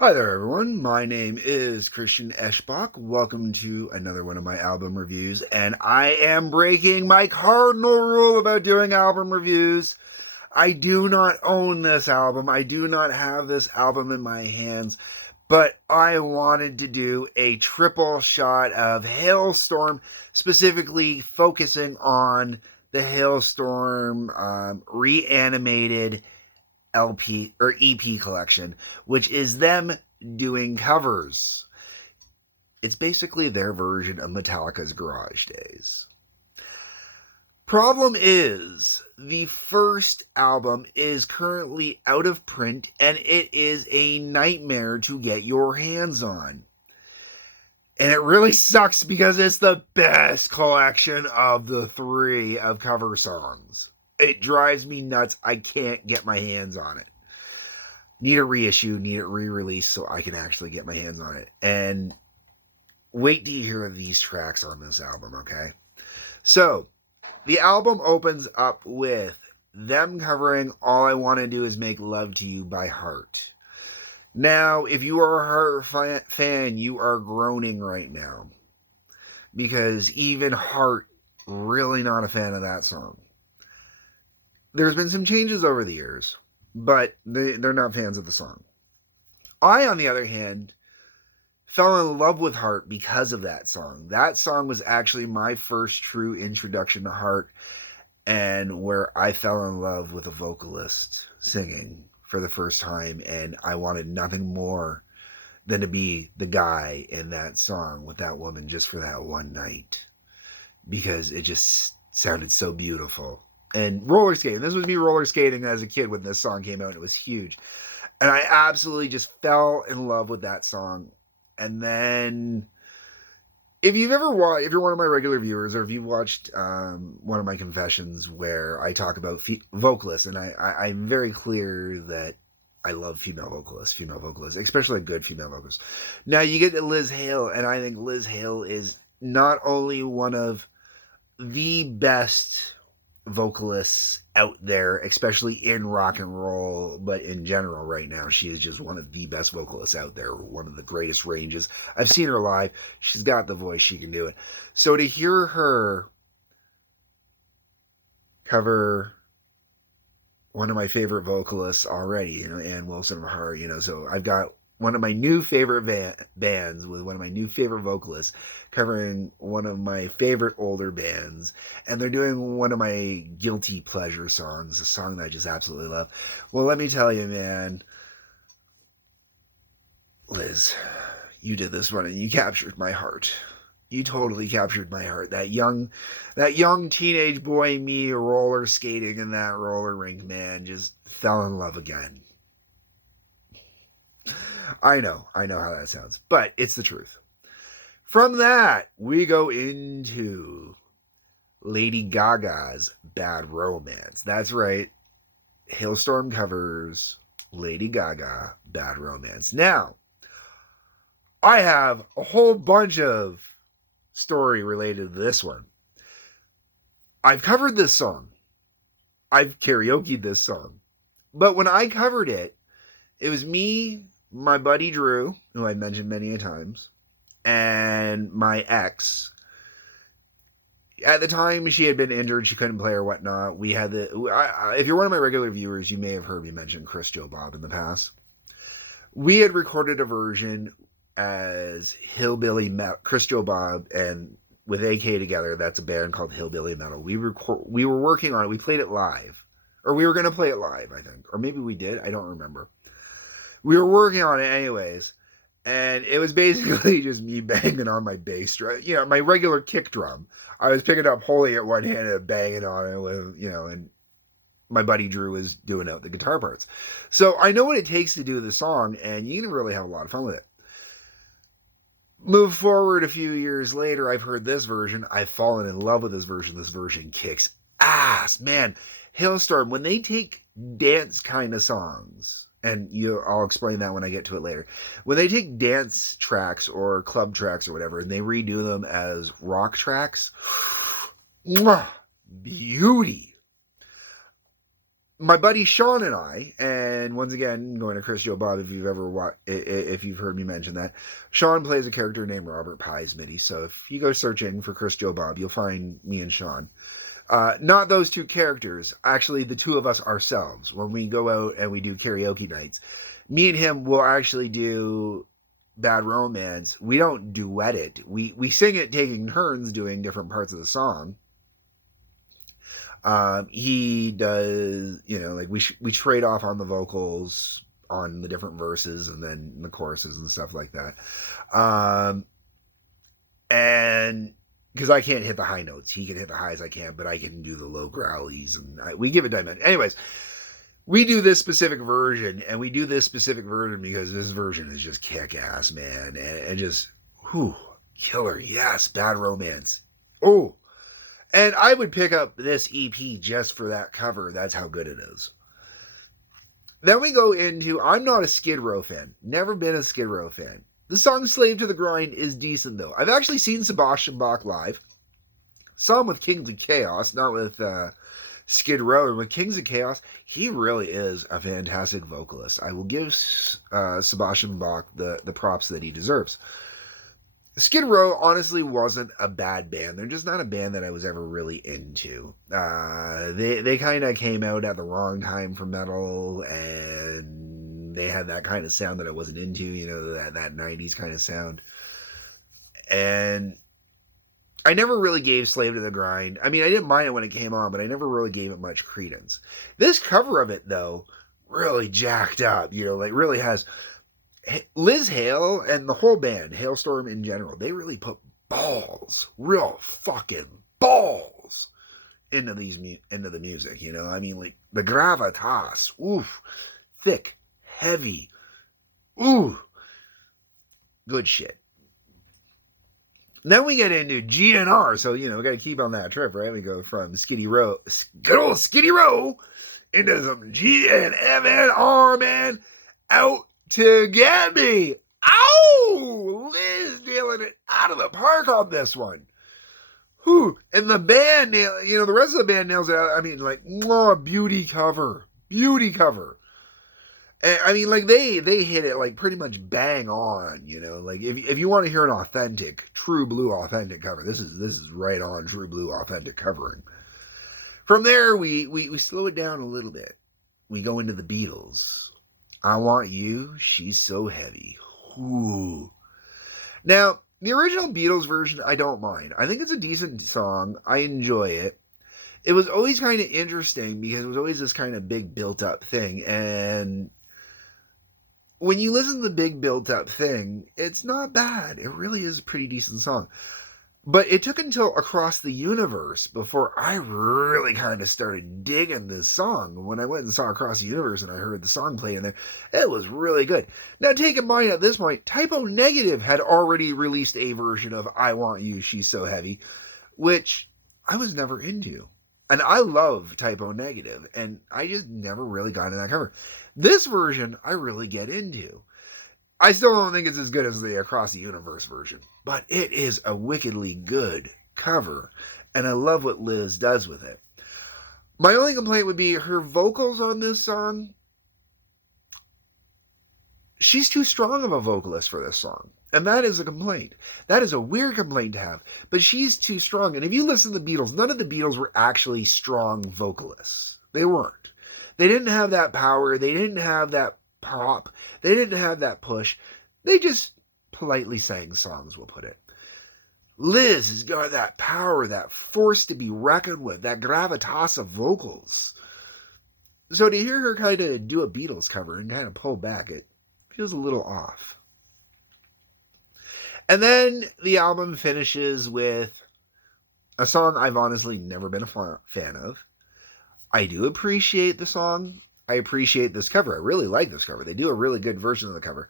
Hi there, everyone. My name is Christian Eschbach. Welcome to another one of my album reviews, and I am breaking my cardinal rule about doing album reviews. I do not own this album. I do not have this album in my hands, but I wanted to do a triple shot of Halestorm, specifically focusing on the Halestorm reanimated LP or EP collection, which is them doing covers. It's basically their version of Metallica's Garage Days. Problem is, the first album is currently out of print and it is a nightmare to get your hands on. And it really sucks because it's the best collection of the three of cover songs. It drives me nuts. I can't get my hands on it. Need a reissue, need it re-released so I can actually get my hands on it. And wait till you hear these tracks on this album, okay? So, the album opens up with them covering All I Want to Do Is Make Love to You by Heart. Now, if you are a Heart fan, you are groaning right now. Because even Heart, really not a fan of that song. There's been some changes over the years, but they're not fans of the song. I, on the other hand, fell in love with Heart because of that song. That song was actually my first true introduction to Heart, and where I fell in love with a vocalist singing for the first time, and I wanted nothing more than to be the guy in that song with that woman just for that one night, because it just sounded so beautiful. And roller skating. This was me roller skating as a kid when this song came out. It was huge. And I absolutely just fell in love with that song. And then, if you've ever watched, if you're one of my regular viewers, or if you've watched one of my confessions where I talk about vocalists, and I'm very clear that I love female vocalists, especially good female vocalists. Now you get to Liz Hale, and I think Liz Hale is not only one of the best vocalists out there, especially in rock and roll, but in general right now, she is just one of the best vocalists out there, one of the greatest ranges. I've seen her live. She's got the voice. She can do it. So to hear her cover one of my favorite vocalists already, Ann Wilson of Heart, so I've got one of my new favorite bands with one of my new favorite vocalists covering one of my favorite older bands, and they're doing one of my guilty pleasure songs, a song that I just absolutely love. Well, let me tell you, man, Liz, you did this one and you captured my heart. You totally captured my heart. That young teenage boy me roller skating in that roller rink, man, just fell in love again. I know how that sounds, but it's the truth. From that, we go into Lady Gaga's Bad Romance. That's right. Halestorm covers Lady Gaga, Bad Romance. Now, I have a whole bunch of story related to this one. I've covered this song. I've karaoke'd this song. But when I covered it, it was me, my buddy Drew, who I mentioned many a times, and my ex. At the time, she had been injured. She couldn't play or whatnot. We had if you're one of my regular viewers, you may have heard me mention Chris Joe Bob in the past. We had recorded a version as Hillbilly Medal, Chris Joe Bob, and with AK together, that's a band called Hillbilly Medal. We were working on it. We played it live. Or we were going to play it live, I think. Or maybe we did. I don't remember. We were working on it anyways, and it was basically just me banging on my bass drum, my regular kick drum. I was picking up, holding it one hand and banging on it with, and my buddy Drew was doing out the guitar parts. So I know what it takes to do the song, and you can really have a lot of fun with it. Move forward a few years later, I've heard this version. I've fallen in love with this version. This version kicks ass, man. Halestorm, when they take dance kind of songs, and I'll explain that when I get to it later. When they take dance tracks or club tracks or whatever, and they redo them as rock tracks, beauty. my buddy Sean and I, and once again, going to Chris Joe Bob, if you've heard me mention that, Sean plays a character named Robert Pie Smitty. So if you go searching for Chris Joe Bob, you'll find me and Sean. Not those two characters, actually the two of us ourselves. When we go out and we do karaoke nights, me and him will actually do Bad Romance. We don't duet it. We sing it taking turns doing different parts of the song. He does, like we trade off on the vocals on the different verses and then the choruses and stuff like that. And because I can't hit the high notes, he can hit the highs, I can't, but I can do the low growlies, and we give it dimension. Anyways, we do this specific version, and we do this specific version because this version is just kick-ass, man, and just, killer, yes, Bad Romance. Oh, and I would pick up this EP just for that cover. That's how good it is. Then we go into, I'm not a Skid Row fan. Never been a Skid Row fan. The song Slave to the Grind is decent, though. I've actually seen Sebastian Bach live. Saw him with Kings of Chaos, not with Skid Row. And with Kings of Chaos, he really is a fantastic vocalist. I will give Sebastian Bach the props that he deserves. Skid Row honestly wasn't a bad band. They're just not a band that I was ever really into. They kind of came out at the wrong time for metal, and they had that kind of sound that I wasn't into, that 90s kind of sound. And I never really gave Slave to the Grind. I mean, I didn't mind it when it came on, but I never really gave it much credence. This cover of it, though, really jacked up, really has... Liz Hale and the whole band, Halestorm in general, they really put balls, real fucking balls into the music, I mean, like the gravitas, oof, thick, heavy, ooh, good shit. Then we get into GNR, so we got to keep on that trip, right? We go from good old Skiddy Row, into some GNR, man, out to get me. Ow! Liz nailing it out of the park on this one. Whew. And the band, the rest of the band nails it out. I mean, like, beauty cover. Beauty cover. And, I mean, like, they hit it, like, pretty much bang on, Like, if you want to hear an authentic, true blue authentic cover, this is right on true blue authentic covering. From there, we slow it down a little bit. We go into the Beatles. I Want You, She's So Heavy. Ooh. Now, the original Beatles version, I don't mind. I think it's a decent song. I enjoy it. It was always kind of interesting because it was always this kind of big built-up thing. And when you listen to the big built-up thing, it's not bad. It really is a pretty decent song. But it took until Across the Universe before I really kind of started digging this song. When I went and saw Across the Universe and I heard the song play in there, it was really good. Now, take in mind at this point, Typo Negative had already released a version of I Want You, She's So Heavy, which I was never into. And I love Typo Negative, and I just never really got into that cover. This version, I really get into. I still don't think it's as good as the Across the Universe version, but it is a wickedly good cover, and I love what Liz does with it. My only complaint would be her vocals on this song. She's too strong of a vocalist for this song, and that is a complaint. That is a weird complaint to have, but she's too strong. And if you listen to the Beatles, none of the Beatles were actually strong vocalists. They weren't. They didn't have that power. They didn't have that pop. They didn't have that push. They just politely sang songs, we'll put it. Liz has got that power, that force to be reckoned with, that gravitas of vocals. So to hear her kind of do a Beatles cover and kind of pull back, it feels a little off. And then the album finishes with a song I've honestly never been a fan of. I do appreciate the song. I appreciate this cover. I really like this cover. They do a really good version of the cover.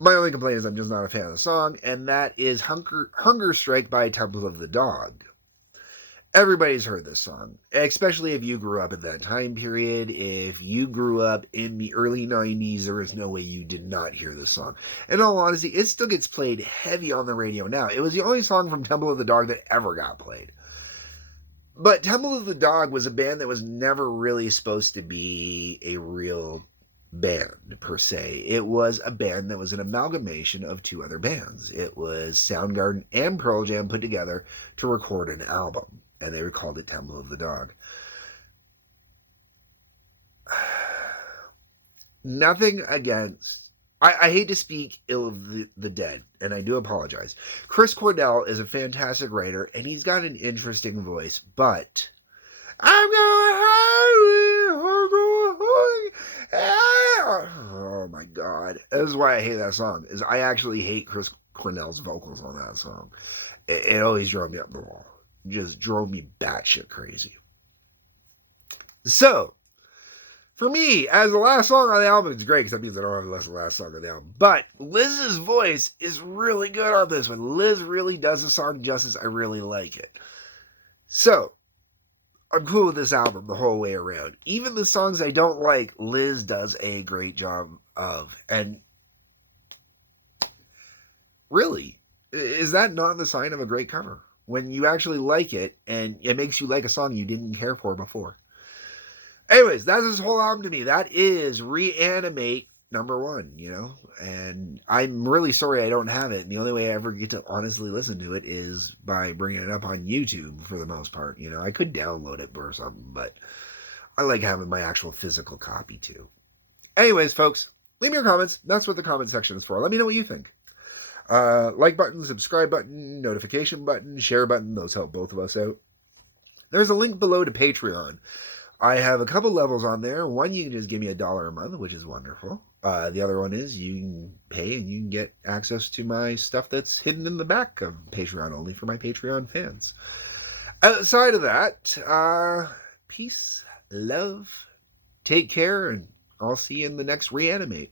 My only complaint is I'm just not a fan of the song, and that is Hunger Strike by Temple of the Dog. Everybody's heard this song, especially if you grew up in that time period. If you grew up in the early 90s, there is no way you did not hear this song. In all honesty, it still gets played heavy on the radio now. It was the only song from Temple of the Dog that ever got played. But Temple of the Dog was a band that was never really supposed to be a real band per se. It was a band that was an amalgamation of two other bands. It was Soundgarden and Pearl Jam put together to record an album, and they called it Temple of the Dog. Nothing against... I hate to speak ill of the dead, and I do apologize. Chris Cornell is a fantastic writer, and he's got an interesting voice, but... Oh my god. This is why I hate that song, is I actually hate Chris Cornell's vocals on that song. It always drove me up the wall. Just drove me batshit crazy. So... for me, as the last song on the album, it's great because that means I don't have the last song on the album. But Liz's voice is really good on this one. Liz really does the song justice. I really like it. So, I'm cool with this album the whole way around. Even the songs I don't like, Liz does a great job of. And really, is that not the sign of a great cover? When you actually like it and it makes you like a song you didn't care for before. Anyways, that's this whole album to me. That is ReAnimate #1, you know? And I'm really sorry I don't have it. And the only way I ever get to honestly listen to it is by bringing it up on YouTube for the most part. You know, I could download it or something, but I like having my actual physical copy too. Anyways, folks, leave me your comments. That's what the comment section is for. Let me know what you think. Like button, subscribe button, notification button, share button. Those help both of us out. There's a link below to Patreon. I have a couple levels on there. One, you can just give me $1 a month, which is wonderful. The other one is you can pay and you can get access to my stuff that's hidden in the back of Patreon, only for my Patreon fans. Outside of that, peace, love, take care, and I'll see you in the next ReAnimate.